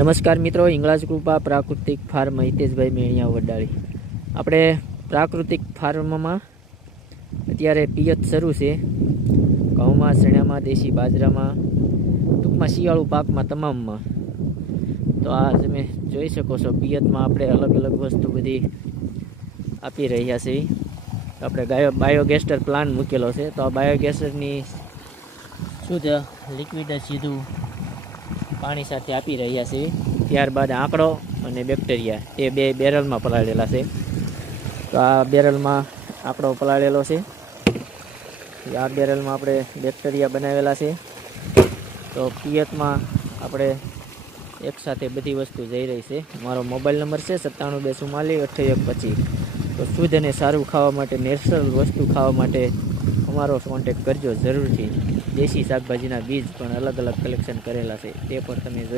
નમસ્કાર મિત્રો, હિંગળાજ કૃપા પ્રાકૃતિક ફાર્મ હિતેશભાઈ મેણિયા વડાળી. આપણે પ્રાકૃતિક ફાર્મમાં અત્યારે પિયત શરૂ છે. ઘઉંમાં, ચણામાં, દેશી બાજરામાં, ટૂંકમાં શિયાળુ પાકમાં તમામમાં. તો આ તમે જોઈ શકો છો, પિયતમાં આપણે અલગ અલગ વસ્તુ બધી આપી રહ્યા છીએ. આપણે બાયોગેસ્ટર પ્લાન મૂકેલો છે. તો આ બાયોગેસ્ટરની શુદ્ધ લિક્વિડ સીધું પાણી સાથે આપી રહ્યા છે. ત્યારબાદ આંકડો અને બેક્ટેરિયા એ બે બેરલમાં પલાળેલા છે. તો આ બેરલમાં આંકડો પલાળેલો છે, આ બેરલમાં આપણે બેક્ટેરિયા બનાવેલા છે. તો પિયતમાં આપણે એકસાથે બધી વસ્તુ જઈ રહી છે. મારો મોબાઈલ નંબર છે 9724488125. તો શુદ્ધ અને સારું ખાવા માટે, નેચરલ વસ્તુ ખાવા માટે અમારો કોન્ટેક કરજો જરૂરથી. દેશી શાકભાજીના બીજ પણ અલગ અલગ કલેક્શન કરેલા છે, તે પણ તમે જોઈ